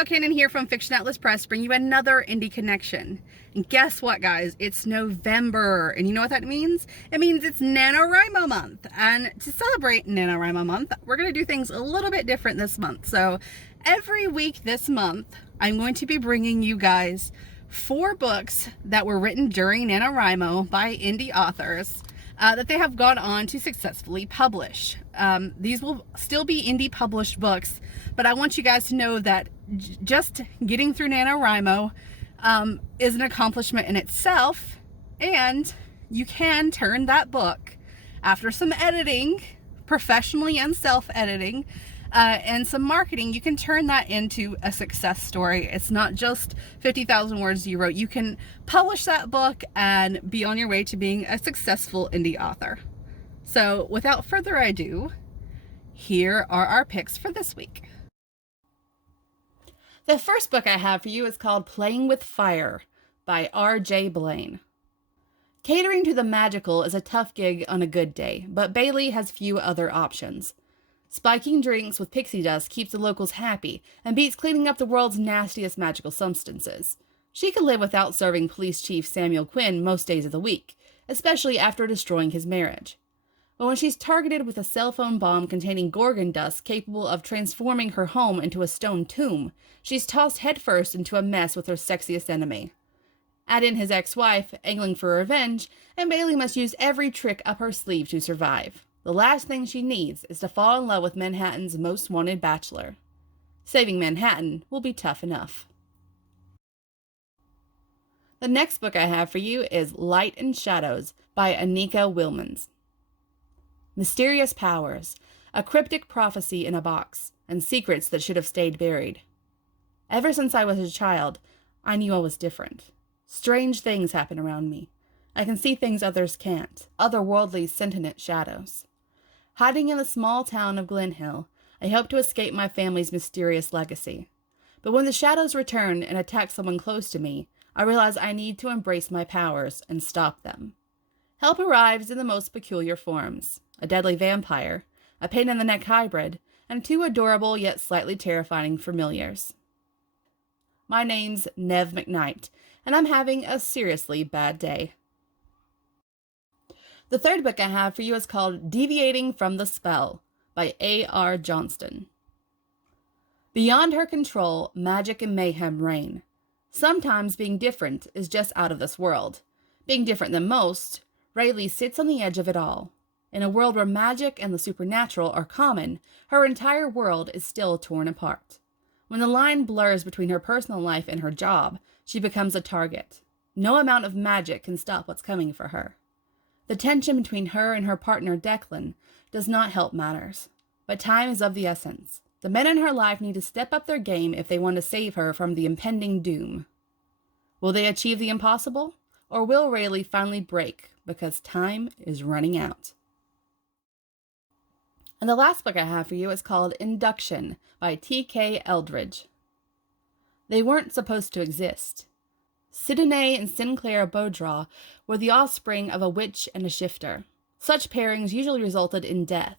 Danielle Cannon here from Fiction Atlas Press, bring you another Indie Connection. And guess what, guys? It's November, and you know what that means? It means it's NaNoWriMo month. And to celebrate NaNoWriMo month, we're going to do things a little bit different this month. So every week this month, I'm going to be bringing you guys 4 books that were written during NaNoWriMo by indie authors that they have gone on to successfully publish. These will still be indie published books, but I want you guys to know that just getting through NaNoWriMo is an accomplishment in itself, and you can turn that book, after some editing, professionally and self-editing, and some marketing, you can turn that into a success story. It's not just 50,000 words you wrote. You can publish that book and be on your way to being a successful indie author. So without further ado, here are our picks for this week. The first book I have for you is called Playing with Fire by R.J. Blain. Catering to the magical is a tough gig on a good day, but Bailey has few other options. Spiking drinks with pixie dust keeps the locals happy and beats cleaning up the world's nastiest magical substances. She could live without serving Police Chief Samuel Quinn most days of the week, especially after destroying his marriage. But when she's targeted with a cell phone bomb containing gorgon dust capable of transforming her home into a stone tomb, she's tossed headfirst into a mess with her sexiest enemy. Add in his ex-wife, angling for revenge, and Bailey must use every trick up her sleeve to survive. The last thing she needs is to fall in love with Manhattan's most wanted bachelor. Saving Manhattan will be tough enough. The next book I have for you is Light and Shadows by Anika Willmanns. Mysterious powers, a cryptic prophecy in a box, and secrets that should have stayed buried. Ever since I was a child, I knew I was different. Strange things happen around me. I can see things others can't, otherworldly sentient shadows. Hiding in the small town of Glen Hill, I hope to escape my family's mysterious legacy. But when the shadows return and attack someone close to me, I realize I need to embrace my powers and stop them. Help arrives in the most peculiar forms: a deadly vampire, a pain-in-the-neck hybrid, and 2 adorable yet slightly terrifying familiars. My name's Nev McKnight, and I'm having a seriously bad day. The third book I have for you is called Deviating from the Spell by A.R. Johnston. Beyond her control, magic and mayhem reign. Sometimes being different is just out of this world. Being different than most, Rayleigh sits on the edge of it all. In a world where magic and the supernatural are common, her entire world is still torn apart. When the line blurs between her personal life and her job, she becomes a target. No amount of magic can stop what's coming for her. The tension between her and her partner Declan does not help matters, but time is of the essence. The men in her life need to step up their game if they want to save her from the impending doom. Will they achieve the impossible, or will Rayleigh finally break because time is running out? And the last book I have for you is called Induction by T.K. Eldridge. They weren't supposed to exist. Sidney and Sinclair Beaudraw were the offspring of a witch and a shifter. Such pairings usually resulted in death.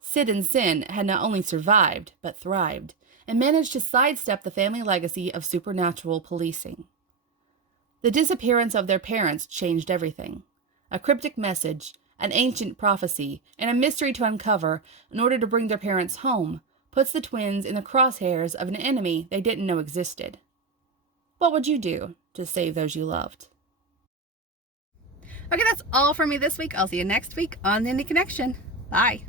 Sid and Sin had not only survived, but thrived, and managed to sidestep the family legacy of supernatural policing. The disappearance of their parents changed everything. A cryptic message, an ancient prophecy, and a mystery to uncover in order to bring their parents home puts the twins in the crosshairs of an enemy they didn't know existed. What would you do to save those you loved? Okay, that's all for me this week. I'll see you next week on the Indie Connection. Bye.